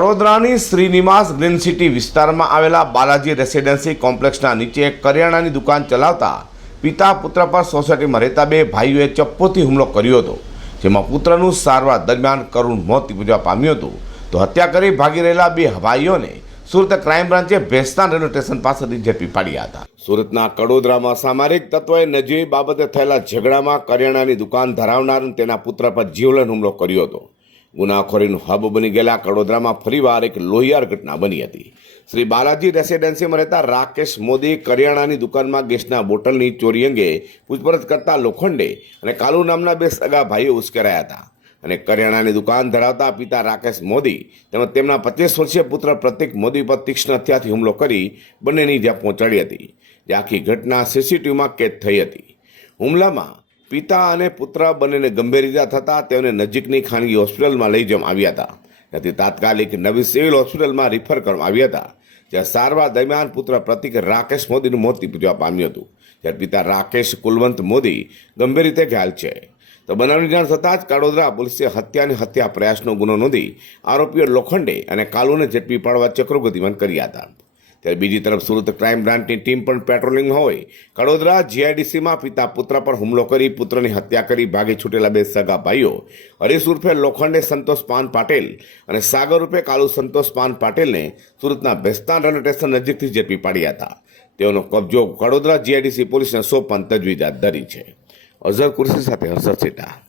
વડોદરાની Srinivasa green city વિસ્તારમાં આવેલા બાલાજી રેસિડેન્સી કોમ્પ્લેક્સના નીચે કરિયાણાની દુકાન ચલાવતા પિતા પુત્ર પર સોસાયટીમાં રહેતા બે ભાઈઓએ ચપ્પોથી હુમલો કર્યો હતો, જેમાં પુત્રનું સારવાર દરમિયાન કરુણ મોત પૂજવા પામ્યું હતું. તો હત્યા કરી ભાગી રહેલા બે ભાઈઓને સુરત ક્રાઇમ બ્રાન્ચે ભેસ્તાન રેલવે સ્ટેશન પાસેથી ઝડપી પાડ્યા હતા. સુરતના કડોદરામાં સામરિક તત્વોએ નજીવી બાબતે થયેલા ઝઘડામાં કરિયાણાની દુકાન ધરાવનાર તેના પુત્ર પર જીવલેણ હુમલો કર્યો હતો. ગુનાખોરીનું હબ બની ગયેલા કડોદરામાં ફરીવાર એક લોહિયાર ઘટના બની હતી. શ્રી બાલાજી રેસિડેન્સીમાં રહેતા રાકેશ મોદી કરિયાણાની દુકાનમાં ગેસના બોટલની ચોરી અંગે પૂછપરછ કરતા લોખંડે અને કાલુ નામના બે સગા ભાઈઓ ઉશ્કેરાયા હતા. અને કરિયાણાની દુકાન ધરાવતા પિતા રાકેશ મોદી તેમજ તેમના પચીસ વર્ષીય પુત્ર પ્રતિક મોદી પર તીક્ષ્ણ હથિયારથી હુમલો કરી બંનેની જ્યાં પહોંચાડી હતી. જે આખી ઘટના સીસીટીવીમાં કેદ થઈ હતી. હુમલામાં પિતા અને પુત્ર બંનેને ગંભીર ઇજા થતાં તેઓને નજીકની ખાનગી હોસ્પિટલમાં લઈ જવામાં આવ્યા હતા. ત્યાંથી તાત્કાલિક નવી સિવિલ હોસ્પિટલમાં રિફર કરવામાં આવ્યા હતા, જ્યાં સારવાર દરમિયાન પુત્ર પ્રતિક રાકેશ મોદીનું મોત નીપજવા પામ્યું હતું. જ્યારે પિતા રાકેશ કુલવંત મોદી ગંભીર રીતે ઘાયલ છે. તો બનાવની જાણ થતાં જ કાડોદરા પોલીસે હત્યાની હત્યા પ્રયાસનો ગુનો નોંધી આરોપીઓ લોખંડે અને કાલુને ઝડપી પાડવા ચક્રો ગતિમાન કર્યા હતા. ત્યારે બીજી તરફ સુરત ક્રાઇમ બ્રાન્ચની ટીમ પણ પેટ્રોલિંગ હોય. કડોદરા જીઆઈડીસીમાં પિતા પુત્ર પર હુમલો કરી પુત્રની હત્યા કરી ભાગી છૂટેલા બે સગા ભાઈઓ. હરીશ ઉર્ફે લોખંડે સંતોષ પાન પાટેલ અને સાગર રૂપે કાલુ સંતોષ પાન પાટેલને સુરતના ભેસ્તાન રેલવે સ્ટેશન નજીકથી ઝડપી પાડ્યા હતા. તેઓનો કબજો કડોદરા જીઆઈડીસી પોલીસને સોંપવાની તજવીજ ધરી છે. અઝર કુર્સી સાથે હર્ષદ સેટા.